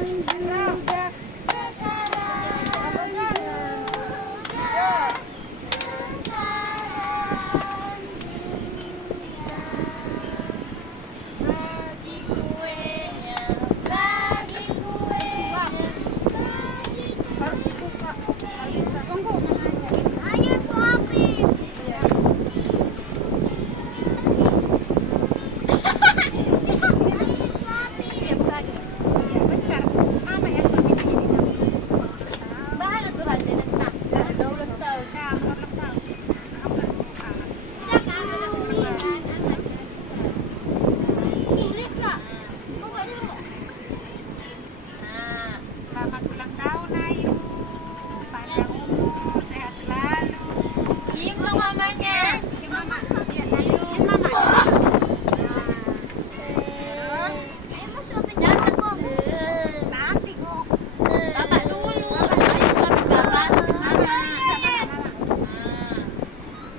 juga sekarang. Apa jangan? Ya. Bagi kuenya, bagi kuenya. Harus dibuka. Tunggu, Mama aja. Ayo suapin. Iya. Iya, buka aja. Iya, bentar. Mama ya suapin aja di dalam. Bahala tuh raja nak. Ada ulang tahun. Nah, ulang tahun. Aku nggak buka. Lihat kak. Buka dulu. Nah, Selamat ulang tahun Ayu. Panjang umur, sehat selalu. cium dong mamanya. Cium Mama. Iya, cium Mama. Nah, terus Ayo mas suapin Jangan. dulu. nanti kok. Bapak dulu. Ayo suapin bapak. Mama. Nah,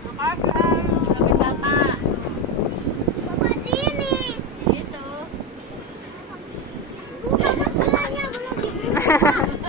Sehat selalu. suapin bapak. Bapak sini. Gitu. Buka maskernya belum dibuka.